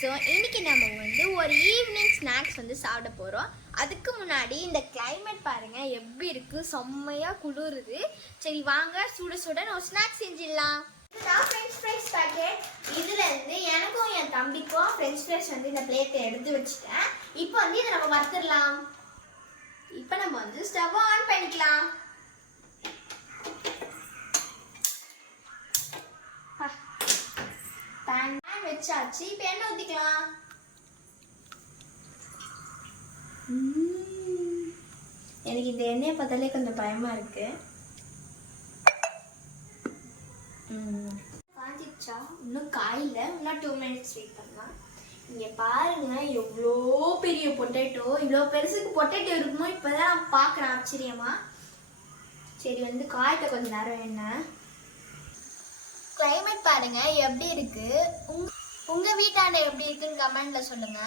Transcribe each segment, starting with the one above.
So இன்றைக்கி நம்ம வந்து ஒரு ஈவினிங் ஸ்நாக்ஸ் வந்து சாப்பிட போகிறோம். அதுக்கு முன்னாடி இந்த கிளைமேட் பாருங்கள் எப்படி இருக்குது, செம்மையாக குளிருது. சரி வாங்க சுட சுடன்னு ஒரு ஸ்நாக்ஸ் செஞ்சிடலாம். இதுதான் ஃப்ரெஞ்ச் ஃப்ரைஸ் பேக்கெட். இதுலேருந்து எனக்கும் என் தம்பிக்கும் ஃப்ரெஞ்ச் ஃப்ரைஸ் வந்து இந்த பிளேட்டை எடுத்து வச்சுட்டேன். இப்போ வந்து இதை நம்ம வறுத்துடலாம். இப்போ நம்ம வந்து ஸ்டவ் ஆன் பண்ணிக்கலாம். பேன் வச்சாச்சு. இப்போ எண்ணெய் ஊற்றிக்கலாம். எனக்கு இந்த எண்ணெயை பார்த்தாலே கொஞ்சம் பயமாக இருக்கு. காஞ்சிச்சா? இன்னும் காயில, இன்னும் 2 minutes வெயிட் பண்ணலாம். இங்கே பாருங்க எவ்வளோ பெரிய பொட்டேட்டோ. இவ்வளோ பெருசுக்கு பொட்டேட்டோ இருக்குமோ இப்போதான் நான் பார்க்குறேன் ஆச்சரியமா. சரி வந்து காய்க்க கொஞ்சம் நேரம் எண்ணெய். கிளைமேட் பாருங்க எப்படி இருக்கு. உங்க வீட்டாண்ட எப்படி இருக்குன்னு கமெண்ட்ல சொல்லுங்க.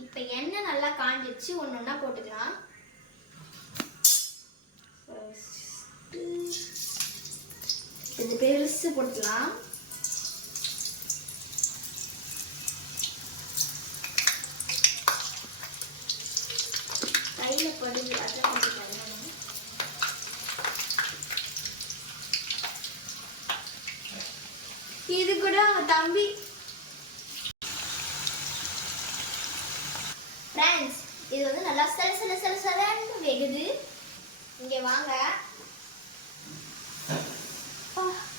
இப்ப எண்ணெய் நல்லா காஞ்சிச்சு. ஒன்னொன்னா போட்டுக்கலாம். இது பெருசு போட்டுக்கலாம். கையில படுது அதை போட்டுக்கலாம். இது கூட அவங்க தம்பி. ஃப்ரெண்ட்ஸ் இது வந்து நல்லா சலன்னு வேகுது. இங்க வாங்க.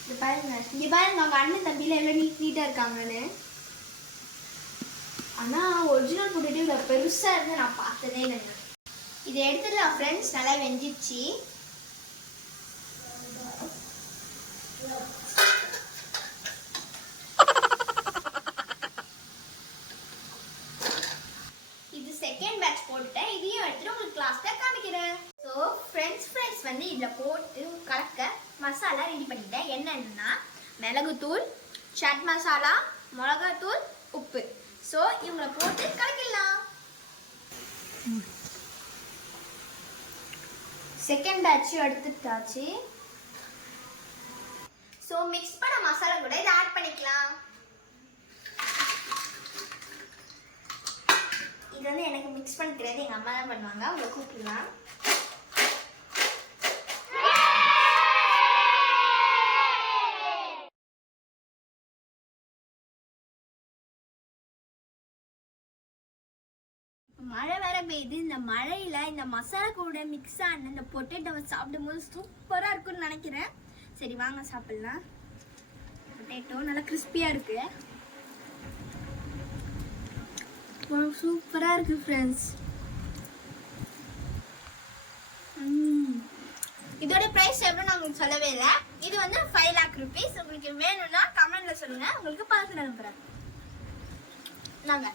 இது பாருங்க, இங்க பாருங்க அவங்க அண்ணன் தம்பியில எவ்வளவு நீட்டா இருக்காங்கன்னு. ஆனா ஒரிஜினல் பொட்டேட்டோ இவ்வளவு பெருசா இருந்து நான் பார்த்ததே இல்லைங்க. இதை எடுத்துடலாம் ஃப்ரெண்ட்ஸ். நல்லா வெஞ்சிச்சு. செகண்ட் பேட்ச் போட்டுட்டேன். இதையும் எடுத்துட்டு உங்களுக்கு கிளாஸ்ல காமிக்கிறேன். ஸோ ஃப்ரெஞ்ச் ஃப்ரைஸ் வந்து இதில் போட்டு கலக்க மசாலா ரெடி பண்ணிட்டேன். என்னன்னா மிளகுத்தூள், சாட் மசாலா, மிளகாத்தூள், உப்பு. ஸோ இவங்களை போட்டு கலக்கிடலாம். செகண்ட் பேட்ச் எடுத்துட்டாச்சு. ஸோ மிக்ஸ் பண்ண மசாலா கூட இதை ஆட் பண்ணிக்கலாம். இது வந்து எனக்கு மிக்ஸ் பண்ண தெரியாது, எங்கள் அம்மா தான் பண்ணுவாங்க. அவங்க கூப்பிடலாம். மழை வேற பெய்யுது. இந்த மழையில இந்த மசாலா கூட மிக்ஸ் ஆன இந்த பொட்டேட்டோவை சாப்பிடும் போது சூப்பரா இருக்குன்னு நினைக்கிறேன். சரி வாங்க சாப்பிடலாம். பொட்டேட்டோ நல்லா கிறிஸ்பியா இருக்கு. சூப்பரா இருக்கு ஃப்ரெண்ட்ஸ். இதோட பிரைஸ் எவ்வளவு நான் உங்களுக்கு சொல்லவே இல்லை. இது வந்து 5 lakh rupees. உங்களுக்கு வேணும்னா கமெண்ட்ல சொல்லுங்க, உங்களுக்கு பார்சல் அனுப்புறேன். நாங்க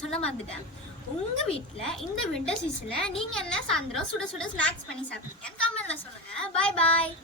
சொல்ல வந்துட்டேன். உங்க வீட்ல இந்த விண்டர் சீசன்ல நீங்க என்ன சாயந்தரம் சுட சுட ஸ்நாக்ஸ் பண்ணி சாப்பிட்டீங்கன்னு கமெண்ட்ல சொல்லுங்க. Bye bye.